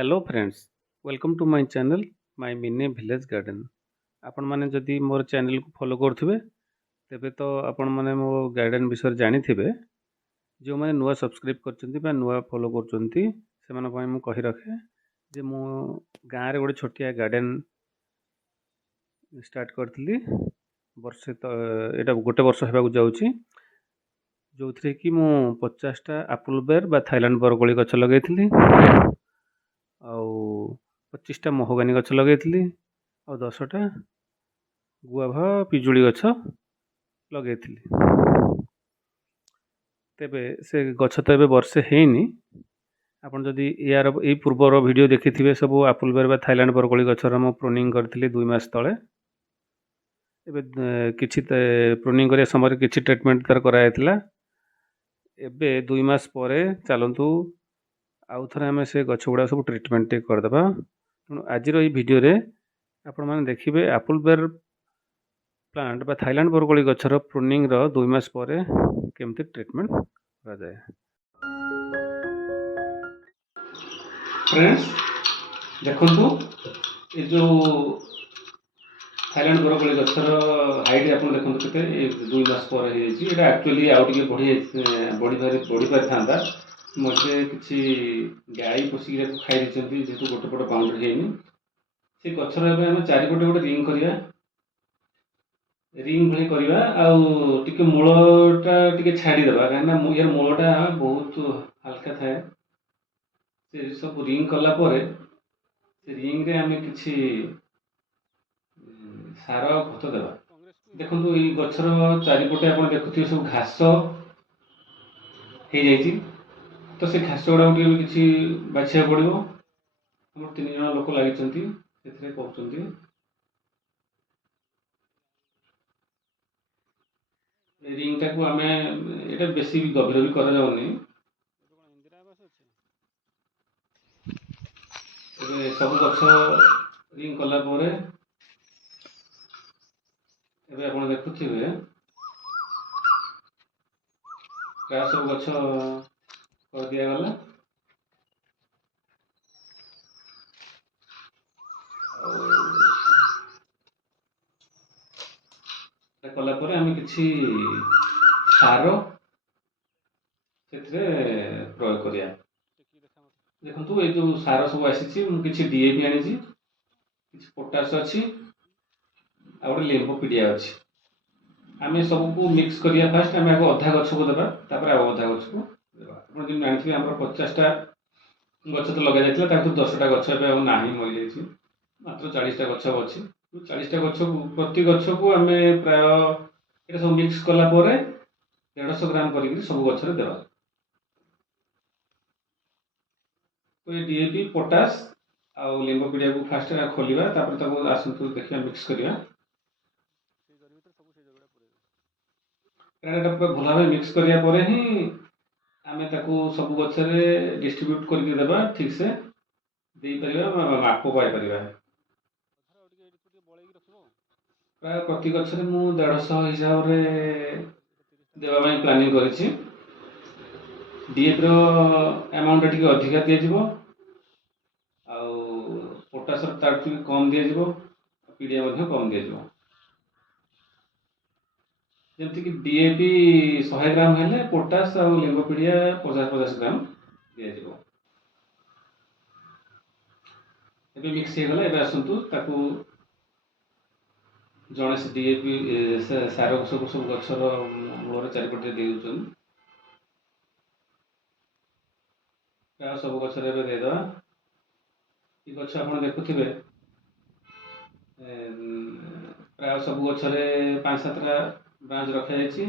Hello friends, welcome to my channel my mini village garden. आपण माने जदि मोर channel को फॉलो करथिबे तेबे तो आपण माने मो गार्डन विषय जानि थिबे। जो माने नुआ सब्सक्राइब करचंती बा नुआ फॉलो करचंती से माने पय मु कहि रखे जे मु गाँ रे गोटे छोटिया गार्डन स्टार्ट करथिली। वर्षे तो एटा गोटे वर्ष हेबाकू जाउची, जोथिरे कि मु 50 टा एप्पल बेर बा थाईलैंड बरकोली गछ लगेइथिली ଆଉ 25ଟା ମହଗାନୀ ଗଛ ଲଗେଇଥିଲି ଆଉ 10ଟା ଗୁଆଭ ପିଜୁଳି ଗଛ ଲଗେଇଥିଲି। ତେବେ ସେ ଗଛ ତ ଏବେ ବର୍ଷେ ହେଇନି। ଆପଣ ଯଦି ୟାର ଏଇ ପୂର୍ବର ଭିଡ଼ିଓ ଦେଖିଥିବେ ସବୁ ଆପଲ୍ ବେର୍ ବା ଥାଇଲାଣ୍ଡ ବରକୋଳି ଗଛର ମୁଁ ପ୍ରୁନିଂ କରିଥିଲି 2 ମାସ ତଳେ। ଏବେ କିଛି ପ୍ରୁନିଂ କରିବା ସମୟରେ କିଛି ଟ୍ରିଟମେଣ୍ଟ ତାର କରାଯାଇଥିଲା। ଏବେ 2 ମାସ ପରେ ଚାଲନ୍ତୁ आउ थे आम से गछ गुड़ा सब ट्रिटमेंट करदे। तेणु आज भिडियो आपण मैंने देखिए एप्पल बेर प्लांट बा थाईलैंड बरकोली गछर प्रूनिंग 2 मास पर केमती ट्रिटमेंट करा जाए। फ्रेंड्स देखंतु ये जो थाईलैंड बरकोली गछर हाइट आप देखते केते 2 मास पर एक्चुअली आउ टिके बढ़ी पारि था। मझे किसी गाई पशिक खाई देती जेहतु गोटे पट बाउंड्री है से गचर आम चारिपटे गोटे रिंग करिया रिंग भाई करवा आउ मूलटा टिके छाड़ीदेवा कहीं यार मूलटा बहुत हल्का थाए से सब रिंग कलापर से रिंग रे आम किसी सार खत देवा। देखो ये गचर चारिपटे आप देखुए सब घास हो जाए तो से घास गुड़ा किसी बाछा पड़ो। आम 3 जन लोक लगी कहते रिंग टाक आम ये बेसी भी गभीर भी कर सब गछ रिंग कलापर आप देखुवे प्राय सब गछ कर दिगला। कलापर आम कि सार से प्रयोग करिया। देखो ये जो सार सब आसी किसी डीएपी आनी किसी पोटास अच्छी आ गए लिंबोपीडिया अच्छी आम सबको मिक्स करिया। फास्ट आम आगे अधा गछ को देवा आउ अधा गछ को देवा। आप जानते हैं 50टा गछ तो लगे जाता 10टा गछ ना मरी जा मात्र 40टा गछ अच्छी 40टा गछ प्रति गछ को आम प्राय ये सब मिक्स कलापर 150 ग्राम कर सब गछ देवा। तो ये डीएपी पोटास आउ लिंबोपीडिया को फास्ट खोलिया आसतु देखिए मिक्स करिया। पूरा भल भाव मिक्स करिया परे ही आमे ताकू सब गछरे डिस्ट्रीब्यूट करके देबा ठीक से दे परिबा माप पाई परिबा। प्राय प्रति गछरे मु 150 हिसाब रे देबा ପାଇଁ प्लानिंग करिछि। डीएपी रो अमाउंट टिके अधिका दिया जिवो आउ पोटास तार टिके कम दिया जिवो पीडिया मध्ये कम दिया जिवो। जमती कि डीएपी 100 ग्राम हेले पोटास और लिंबोपीडिया 50-50 ग्राम दिया जिवो। एबे मिक्स हे गला। एबे आसंतु ताकू जणे से डीएपी सार सब गछर मूल चारिपटे देउछन प्राय सब गछर एबे दे दवा। ई गछ आपण देखुथिबे प्राय सब गछरे 5-7टा ब्रांच रखा जाइए।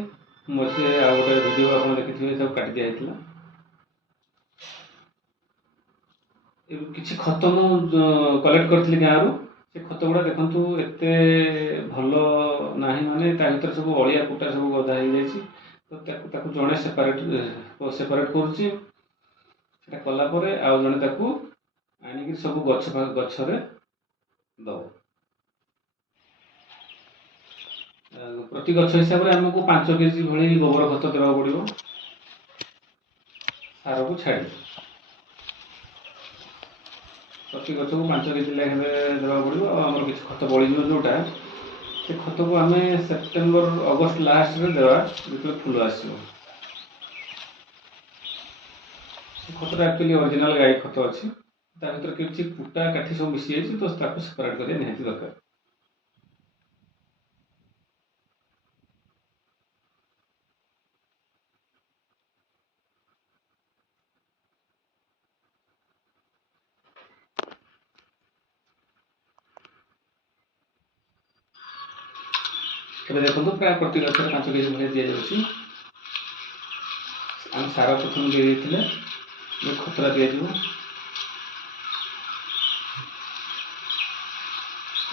मझे आउ गोटे वीडियो आप देखिए सब काटी दिया किसी खत मु कलेक्ट करी गाँव से खत गुड़ा देखु एत भल ना माने भर सब अलिया कुटा सब गदा हो जाए तो जड़े सेपरेट कलापर आउ जड़े आनिक सब गछरे दब। प्रति गछ हिसाब से आमको 5 केजी भाई गोबर खत देवा पड़ो सार को छाड़ी। प्रति गछ को 5 केजी लेखे देवा पड़ो। आमर किसी खत बड़ीज जोटा से खत को आम सेप्टेम्बर अगस्त लास्ट रे देवा जो फुल आस खतटा एक्चुअली ओरिजिनल गाई खत अच्छी ता भर किसी कुटा काठी सब मिसी जाइए तो सेपरेट करने निहाती दरकार। ଏବେ ଦେଖନ୍ତୁ ପ୍ରାୟ ପ୍ରତି ଗଛରେ 5 କେଜି ଭଳିଆ ଦିଆଯାଉଛି। ଆମେ ସାର ପ୍ରଥମେ ଦେଇ ଦେଇଥିଲେ, ଏବେ ଖତରା ଦିଆଯିବ।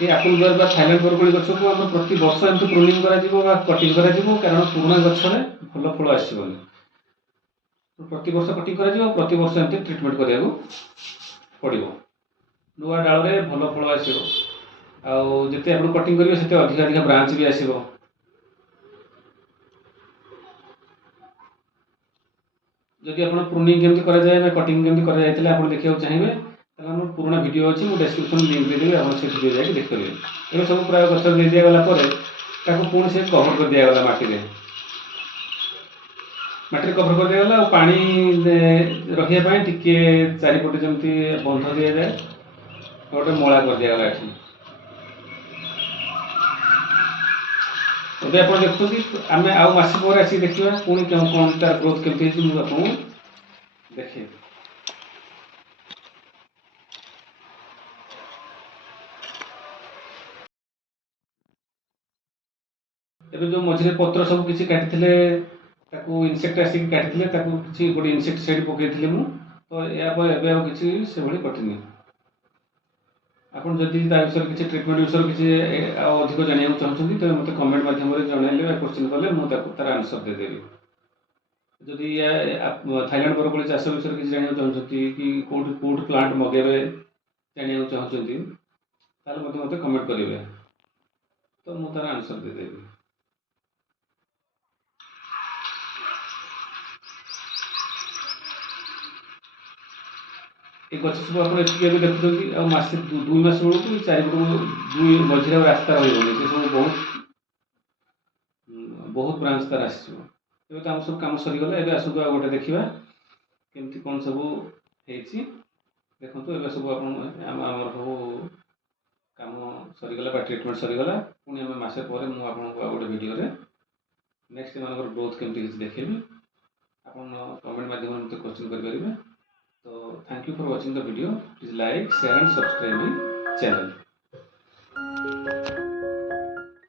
ଏ ଆପଲ୍ ବର ବା ଥାଇଲାଣ୍ଡ ବରକୋଳି ଗଛକୁ ଆମେ ପ୍ରତି ବର୍ଷ ଏମିତି ପ୍ରୁନିଂ କରାଯିବ ବା କଟିଂ କରାଯିବ, କାରଣ ପୁରୁଣା ଗଛରେ ଭଲ ଫଳ ଆସିବନି। ପ୍ରତି ବର୍ଷ କଟିଂ କରାଯିବ, ପ୍ରତି ବର୍ଷ ଏମିତି ଟ୍ରିଟମେଣ୍ଟ କରିବାକୁ ପଡ଼ିବ। ନୂଆ ଡାଳରେ ଭଲ ଫଳ ଆସିବ। ଆଉ ଯେତେ ଆପଣ କଟିଂ କରିବେ ସେତେ ଅଧିକା ଅଧିକା ବ୍ରାଞ୍ଚ ବି ଆସିବ। ଯଦି ଆପଣ ପ୍ରୁନିଂ କେମିତି କରାଯାଏ ବା କଟିଂ କେମିତି କରାଯାଇଥିଲା ଆପଣ ଦେଖିବାକୁ ଚାହିଁବେ ତାହେଲେ ଆମର ପୁରୁଣା ଭିଡ଼ିଓ ଅଛି, ମୁଁ ଡେସ୍କ୍ରିପ୍ସନ୍ ଲିଙ୍କ୍ ଦେଇଦେବି, ଆପଣ ସେ ଭିଡ଼ିଓ ଯାଇକି ଦେଖିପାରିବେ। ଏବେ ସବୁ ପ୍ରାୟ ଗଛ ଦେଇ ଦିଆଗଲା ପରେ ତାକୁ ପୁଣି ସେ କଭର କରି ଦିଆଗଲା ମାଟିରେ କଭର କରି ଦିଆଗଲା। ଆଉ ପାଣି ରଖିବା ପାଇଁ ଟିକେ ଚାରିପଟେ ଯେମିତି ବନ୍ଧ ଦିଆଯାଏ ଗୋଟେ ମଳା କରି ଦିଆଗଲା ଏଠି। ଏବେ ଆପଣ ଦେଖୁଛନ୍ତି ଆମେ ଆଉ ମାସେ ପରେ ଆସିକି ଦେଖିବା ପୁଣି କ'ଣ ତାର ଗ୍ରୋଥ କେମିତି ହେଇଛି ମୁଁ ଆପଣଙ୍କୁ ଦେଖେଇବି। ଏବେ ଯେଉଁ ମଝିରେ ପତ୍ର ସବୁ କିଛି କାଟିଥିଲେ ତାକୁ ଇନସେକ୍ଟ ଆସିକି କାଟିଥିଲେ, ତାକୁ କିଛି ଗୋଟେ ଇନସେକ୍ଟିସାଇଡ୍ ପକେଇଥିଲି ମୁଁ, ତ ଏହାପରେ ଏବେ ଆଉ କିଛି ସେଭଳି କଟିନି। ଆପଣ ଯଦି ତା ବିଷୟରେ କିଛି ଟ୍ରିଟମେଣ୍ଟ ବିଷୟରେ କିଛି ଆଉ ଅଧିକ ଜାଣିବାକୁ ଚାହୁଁଛନ୍ତି ତେବେ ମୋତେ କମେଣ୍ଟ ମାଧ୍ୟମରେ ଜଣାଇଲେ ବା କ୍ୱେଶ୍ଚିନ୍ କଲେ ମୁଁ ତାର ଆନ୍ସର ଦେଇଦେବି। ଯଦି ଥାଇଲାଣ୍ଡ ବରକୋଳି ଚାଷ ବିଷୟରେ କିଛି ଜାଣିବାକୁ ଚାହୁଁଛନ୍ତି କି କେଉଁଠି ପ୍ଲାଣ୍ଟ ମଗାଇବେ ଜାଣିବାକୁ ଚାହୁଁଛନ୍ତି ତାହେଲେ ମୋତେ କମେଣ୍ଟ କରିବେ, ତ ମୁଁ ତାର ଆନ୍ସର ଦେଇଦେବି। ଏ ଗଛ ସବୁ ଆପଣ ଏତିକି ଏବେ ଦେଖୁଛନ୍ତି, ଆଉ ମାସେ 2 ମାସ ବେଳକୁ ଚାରିପଟକୁ ମଝିରେ ଆଉ ରାସ୍ତା ରହିବନି, ସେ ସବୁ ବହୁତ ବ୍ରାଞ୍ଚ ତାର ଆସିଯିବ। ଏବେ ତ ଆମ ସବୁ କାମ ସରିଗଲା, ଏବେ ଆସନ୍ତୁ ଆଉ ଗୋଟେ ଦେଖିବା କେମିତି କ'ଣ ସବୁ ହେଇଛି। ଦେଖନ୍ତୁ ଏବେ ସବୁ ଆମର ସବୁ କାମ ସରିଗଲା ବା ଟ୍ରିଟମେଣ୍ଟ ସରିଗଲା। ପୁଣି ଆମେ ମାସେ ପରେ ମୁଁ ଆପଣଙ୍କୁ ଆଉ ଗୋଟେ ଭିଡ଼ିଓରେ ନେକ୍ସଟ ଏମାନଙ୍କର ଗ୍ରୋଥ କେମିତି କିଛି ଦେଖେଇବି। ଆପଣ କମେଣ୍ଟ ମାଧ୍ୟମରେ ମୋତେ କ୍ୱେଶ୍ଚିନ୍ କରିପାରିବେ। So thank you for watching the video. Please like, share and subscribe my channel.